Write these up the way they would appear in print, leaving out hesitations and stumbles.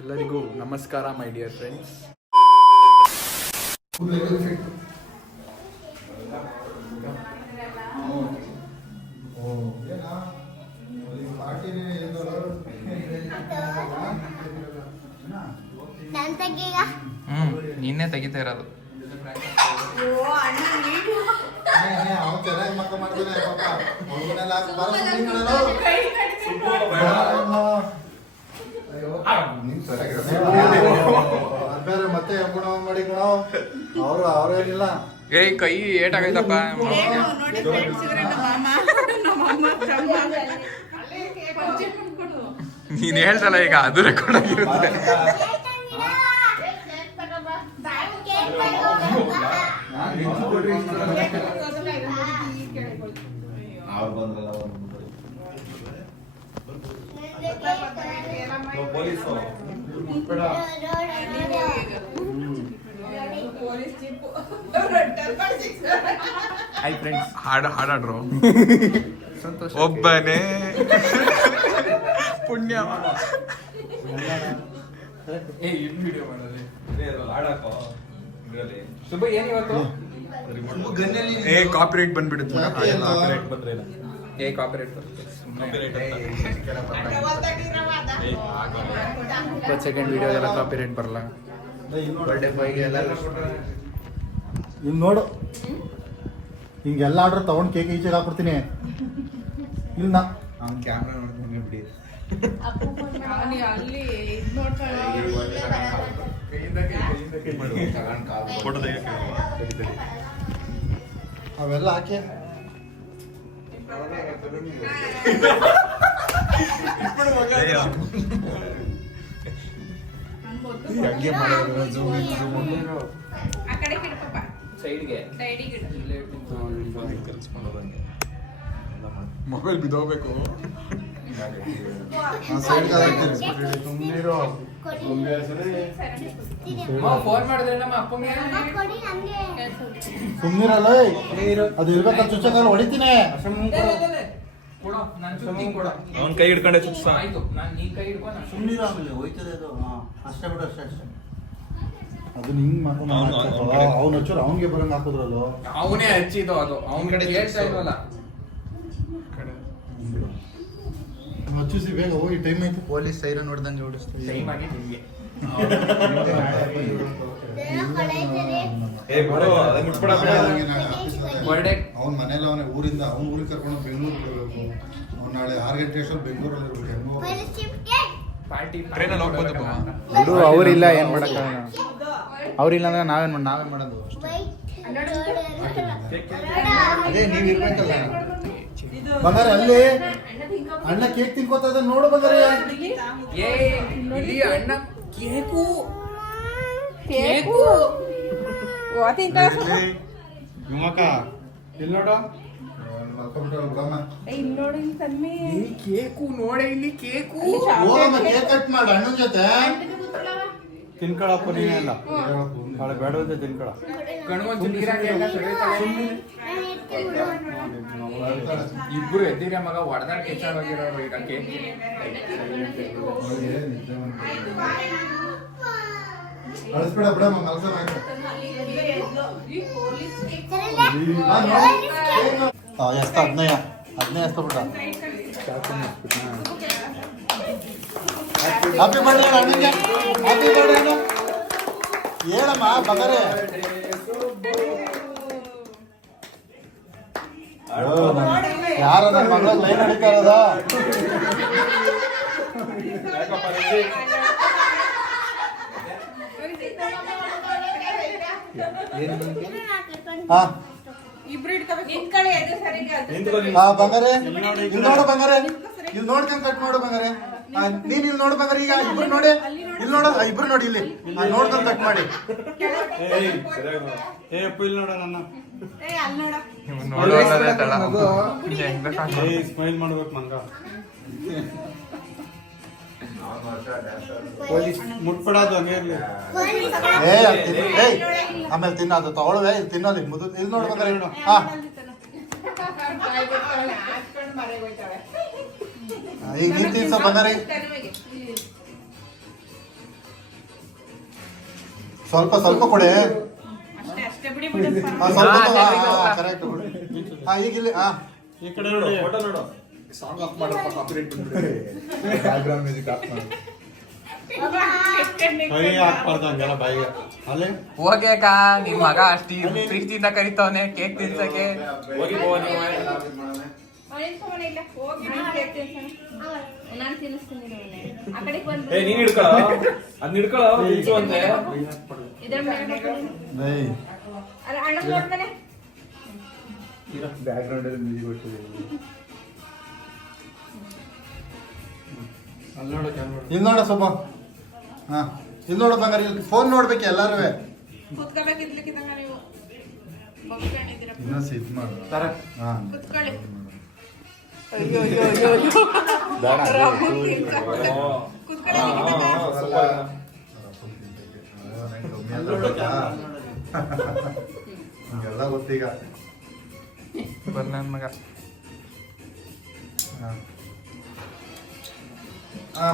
ಎಲ್ಲರಿಗೂ ನಮಸ್ಕಾರ my dear friends. ನಿನ್ನೆ ತೆಗಿತಾ ಇರೋದು. ಮತ್ತೆ ಅವ್ರೇನಿಲ್ಲ. ಏಯ್ ಕೈ ಏಟಾಗೈತಪ್ಪ. ನೀನ್ ಹೇಳ್ತಲ್ಲ ಈಗ ಅದು ರೆಕಾರ್ಡ್ ಆಗಿರುತ್ತೆ. ಹಾಯ್ ಫ್ರೆಂಡ್ಸ್, ಹಾಡಾಡ್ರು ಸಂತೋಷ. ಒಬ್ಬನೇ ಪುಣ್ಯ. ವಿಡಿಯೋ ಮಾಡೋದು ಶುಭ ಏನಿವತ್ತು ಏ ಕಾಪಿರೈಟ್ ಬಂದ್ಬಿಡುತ್ತೆ. ಏ ಕಾಪಿರೈಟ್ ಸೆಕೆಂಡ್ ವಿಡಿಯೋ ಎಲ್ಲ ಕಾಪಿರೈಟ್ ಬರಲ್ಲ. ಬರ್ಡೇ ಬಾಯ್ಗೆ ಎಲ್ಲ ಇಲ್ಲಿ ನೋಡು, ಹಿಂಗೆಲ್ಲ ಆರ್ಡರ್ ತಗೊಂಡು ಕೇಕ್ ಈಚೆಗೆ ಹಾಕ್ಬಿಡ್ತೀನಿ. ಇಲ್ಲ ಅವ್ನು ಕ್ಯಾಮ್ರಾ ನೋಡ್ಕೊಂಡು ಬಿಡಿ. ಅವೆಲ್ಲ ಹಾಕಿ ಹಂಗೆ ಮಾಡೋದು ಸೈಡ್ಗೆ ಮೊಬೈಲ್ ಬಿದ್ದೋಗ್ಬೇಕು. ಫೋನ್ ಮಾಡಿದ್ರೆ ನಮ್ಮ ಅಪ್ಪಂಗೆ ಸುಮ್ಮನಿರಲ್ಲ, ಅದು ಇರ್ಬೇಕಾದ್ರೆ ಚುಚ್ಚಕಾಲ ಹೊಡಿತೀನಿ. ಅವ್ನ ಕೈ ಹಿಡ್ಕೊಂಡೆ ಚುಚ್ಚ. ಆಯ್ತು, ನಾನು ನೀನ್ ಕೈ ಹಿಡ್ಕೊಂಡು ಸುಮ್ಮನಿರ, ಆಮೇಲೆ ಹೋಯ್ತದೆ ಅದು. ಅಷ್ಟೇ ಬಿಡು, ಅಷ್ಟೇ ಅಷ್ಟೇ. ಅದನ್ನ ಹಿಂಗ್ ಮಾಡ್ಕೊಂಡು ಅವ್ನು ಹಚ್ಚೋರು ಅವ್ನಿಗೆ ಬರಂಗ್ ಹಾಕಿದ್ರಲ್ಲ. ಅವನೇ ಹಚ್ಚಿದ್ದು, ಅದು ಅವನ ಕಡೆ ಹೇಳ್ತಾ ಇಲ್ವಲ್ಲ. ಹಚ್ಚಿಸಿ ಬೇಗ ಹೋಗಿ, ಟೈಮ್ ಆಯ್ತು. ಪೊಲೀಸ್ ಸೈರನ್ ಹೊಡೆದಂಗೆ ಹೊಡಿಸ್ತೀವಿ. ಟೈಮ್ ಆಗಿ ನಿಮ್ಗೆ ಬರ್ಡೇ ಅವ್ನ ಮನೇಲಿ ಅವನೇ ಊರಿಂದ ಅವ್ನ ಊರಿಗೆ ಕರ್ಕೊಂಡು ಬೆಂಗಳೂರು ಬರಬೇಕು. ಅವ್ನು ನಾಳೆ 6 ಗಂಟೆ ಅಷ್ಟೊಂದು ಬೆಂಗಳೂರಲ್ಲಿ ಇರ್ಬೇಕು. ಪಾರ್ಟಿ ಟ್ರೈನಲ್ಲಿ ಹೋಗ್ಬೋದು. ಬಿಡು, ಅವ್ರಿಲ್ಲ, ಏನ್ ಮಾಡಕ್ಕ. ಅವ್ರಿಲ್ಲ ಅಂದ್ರೆ ನಾವೇನ್ ಮಾಡೋದು ಅಷ್ಟೇ. ಅದೇ ನೀವ್ ಇರ್ಬೇಕಲ್ಲ. ಬಂಗಾರ ಅಲ್ಲಿ ಅಣ್ಣ ಕೇಕ್ ತಿನ್ಕೋತ ಇದ್ದ ನೋಡು ಬಂಗಾರ. ಏ ಇಲ್ಲಿ ಅಣ್ಣ ಕೇಕು ಇಲ್ಲಿ ನೋಡು. ಈ ಕೇಕು ನೋಡೆ, ಇಲ್ಲಿ ಕೇಕು. ಕೇಕ್ ಕಟ್ ಮಾಡು ಅಣ್ಣನ ಜೊತೆ. ತಿನ್ಕೊಳಪ್ಪ ನೀನೆಲ್ಲ ನಾಳೆ ಬೇಡ ಅಂತ ತಿನ್ಕೊಳ. ಇಬ್ರು ಎದ್ದಿರ ಮಗ ಹೊಡೆದಾಡ್ ಕೆಚ್ಚಾಡೋಗಿರೋರು ಈಗ ಕೇಕ್. ಕಳಿಸ್ಬೇಡ ಬಿಡಮ್ಮ, ಮಲ್ಸನ ಎಷ್ಟ 15 ಎಷ್ಟ ಬಿಡ. ಹ್ಯಾಪಿ ಬರ್ಡೇ ಅಣ್ಣಂಗೆ, ಹ್ಯಾಪಿ ಬರ್ಡೇ ಅಣ್ಣ. ಹೇಳಮ್ಮ ಬಂಗಾರೆ. ಯಾರ ನನ್ನ ಮಗಳ ಲೈನ್ ಹಿಡಿತಾ ಇರೋದ? ಬಂಗಾರೆ ಇಲ್ಲಿ ನೋಡು ಬಂಗಾರೆ, ಇಲ್ಲಿ ನೋಡ್ಕೊಂಡ್ ಕಟ್ ಮಾಡು ಬಂಗಾರೆ. ನೀನ್ ಇಲ್ಲಿ ನೋಡು ಬಂಗಾರೆ. ಈಗ ಇಬ್ರು ನೋಡಿ, ಇಲ್ಲಿ ನೋಡು, ಇಬ್ರು ನೋಡಿ, ಇಲ್ಲಿ ನೋಡ್ಕೊಂಡ್ ಕಟ್ ಮಾಡಿ. ಇಲ್ಲಿ ನೋಡ ನನ್ನ ಸ್ಮೈಲ್ ಮಾಡ್ಬೇಕು ಮಂಗ. ಮುಟ್ಬಿಡೋದು ಹಂಗಿರ್ಲಿ. ಆಮೇಲೆ ತಿನ್ನೋದು ತಗೊಳ್ಳುವೆ, ಇಲ್ಲಿ ತಿನ್ನೋದು ಇಲ್ಲಿ ನೋಡು ಬಂಗಾರೆ. ಹಾ, ಈಗ ನೀನ್ ತಿನ್ಸ ಬಂಗಾರೆ. ಸ್ವಲ್ಪ ಸ್ವಲ್ಪ ಕೊಡೆ ಅಷ್ಟೇ ಅಷ್ಟೇ ಬಿಡಿ ಬಿಡಿ ಕರೆಕ್ಟ್ ಹಾ ಈಗ ಇಲ್ಲಿ ಹಾ ಈ ಕಡೆ ನೋಡಿ ಫೋಟೋ ನೋಡು ಸಾಂಗ್ ಆಫ್ ಮಾಡಪ್ಪ ಕಾಪಿರೈಟ್ ಬಂದ್ಬಿಡುತ್ತೆ ಬ್ಯಾಕ್ಗ್ರೌಂಡ್ ಮ್ಯೂಸಿಕ್ ಆಫ್ ಮಾಡಿ ಕೈ ಹಾಕ್ಬಾರ್ದು ಹಂಗೆಲ್ಲ ಬಾಯಿಗೆ ಅಲ್ಲೇ ಹೋಗ್ಯಾಕ ನಿನ್ ಮಗ ಅಷ್ಟಿ ಪ್ರೀತಿಯಿಂದ ಕರಿತವನೆ ಕೇಕ್ ತಿನ್ಸಕ್ಕೆ. ಹೋಗಿ ಹೋಗಿ ನಾನು ತಿನ್ನಿಸ್ತೀನಿ ಅವನೇ ಆ ಕಡೆಗೆ ಬಂದು ಏ ನೀನ್ ಹಿಡ್ಕೊಳ ಅದ್ ಹಿಡ್ಕೊಳ ತಿನ್ಸು ಅಂತೆ ಇದ್ರ ಮೇಲೆ ಏಯ್ ಅಲ್ಲ ಅಣ್ಣ ನೋಡ್ತಾನೆ ಬ್ಯಾಕ್ಗ್ರೌಂಡ್ ಅಲ್ಲಿ ಮ್ಯೂಸಿಕ್ ಕೊಡ್ತಿದ್ದೀವಿ. ಅಲ್ಲಿ ನೋಡು ಕ್ಯಾಮ್ರಾ ಇಲ್ಲಿ ನೋಡ ಸ್ವಲ್ಪ ಹಾ ಇಲ್ಲಿ ನೋಡು ಬಂಗಾರ ಇಲ್ಲಿ ಫೋನ್ ನೋಡ್ಬೇಕು ಎಲ್ಲಾರು ಕೂತ್ಕೋಬೇಕಿದ್ಲಿಕ್ಕಿದಂಗ ನೀವು ಬಗ್ಕೊಂಡಿದ್ದೀರ ಇನ್ನೂ ಸಿದ್ ಮಾಡು ತರ ಹಾ ಕೂತ್ಕೊಳ್ಳಿ ಬೇಡ ಎಲ್ಲ ಗೊತ್ತೀಗ ಬರ್ ನನ್ ಮಗ.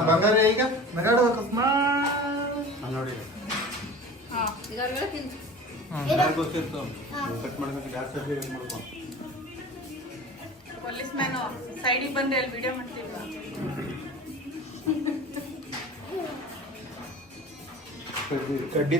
ಬಂಗಾರ ಈಗ ನಗಾಡ್ಬೇಕು ಅಲ್ಲಿ ನೋಡಿ ಹಾ ಈಗ ಅಲ್ಲೆಲ್ಲ ತಿನ್ಸು ಯಾರಿಗ್ ಗೊತ್ತಿತ್ತು ಕಟ್ ಮಾಡ್ಬೇಕು ಗ್ಯಾಸ್ ಮಾಡ್ಕೊ ಪೊಲೀಸ್ ಮ್ಯಾನು ಸೈಡಿಗೆ ಬಂದ್ರೆ ಅಲ್ಲಿ ವಿಡಿಯೋ ಮಾಡ್ತೀವಿ ಕಡ್ಡಿ